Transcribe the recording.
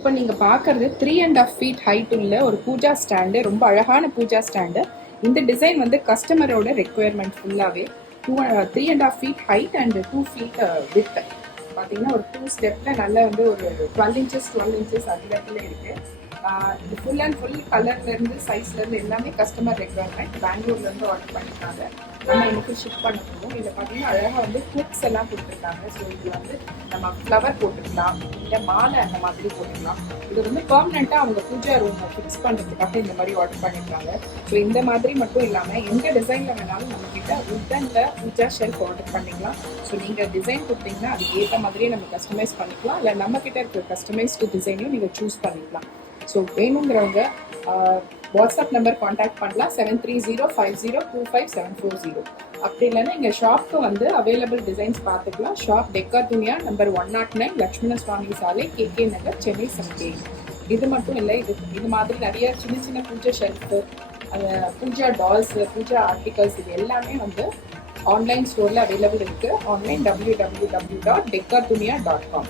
இப்போ நீங்கள் பார்க்குறது 3.5 feet ஹைட் உள்ள ஒரு பூஜா ஸ்டாண்டு, ரொம்ப அழகான பூஜா ஸ்டாண்டு. இந்த டிசைன் வந்து கஸ்டமரோட ரெக்குயர்மெண்ட் ஃபுல்லாகவே 3.5 feet height and 2 feet width. பார்த்தீங்கன்னா ஒரு 2 ஸ்டெப்பில் நல்லா வந்து ஒரு 12 inches அகலத்தில் இருக்குது. இது ஃபுல் அண்ட் ஃபுல் கலர்லேருந்து சைஸ்லேருந்து எல்லாமே கஸ்டமர் ரெக்குயர்மெண்ட். பெங்களூர்லேருந்து ஆர்டர் பண்ணியிருக்காங்க. நம்ம எனக்கு ஷிப் பண்ண போகிறோம். இதில் பார்த்தீங்கன்னா அழகாக வந்து கிளிப்ஸ் எல்லாம் கொடுத்துருக்காங்க. ஸோ இதில் வந்து நம்ம ஃப்ளவர் போட்டுக்கலாம், இல்லை மாலை அந்த மாதிரி போட்டுக்கலாம். இது வந்து பர்மனெண்ட்டாக அவங்க பூஜா ரூம் ஃபிக்ஸ் பண்ணுறதுக்காக இந்த மாதிரி ஆர்டர் பண்ணியிருக்காங்க. ஸோ இந்த மாதிரி மட்டும் இல்லாமல் எந்த டிசைனில் வேணாலும் நம்மக்கிட்ட உட்டனில் பூஜா ஷெல்ஃப் ஆர்டர் பண்ணிக்கலாம். ஸோ நீங்கள் டிசைன் கொடுத்தீங்கன்னா அதுக்கு ஏற்ற மாதிரியே நம்ம கஸ்டமைஸ் பண்ணிக்கலாம். இல்லை நம்மக்கிட்ட இருக்கிற கஸ்டமைஸ்டு டிசைனையும் நீங்கள் சூஸ் பண்ணிக்கலாம். ஸோ வேணுங்கிறவங்க வாட்ஸ்அப் நம்பர் காண்டாக்ட் பண்ணலாம் 7305025740. அப்படி இல்லைன்னா எங்கள் ஷாப்க்கு வந்து அவைலபிள் டிசைன்ஸ் பார்த்துக்கலாம். ஷாப் டெக்கர் துனியா நம்பர் 109 லக்ஷ்மண சுவாமி சாலை, KK நகர், சென்னை 78. இது மட்டும் இல்லை, இது மாதிரி நிறைய சின்ன சின்ன puja shelf, puja dolls, puja articles இது எல்லாமே வந்து ஆன்லைன் ஸ்டோரில் அவைலபிள் இருக்குது. Online www.deckordunia.com.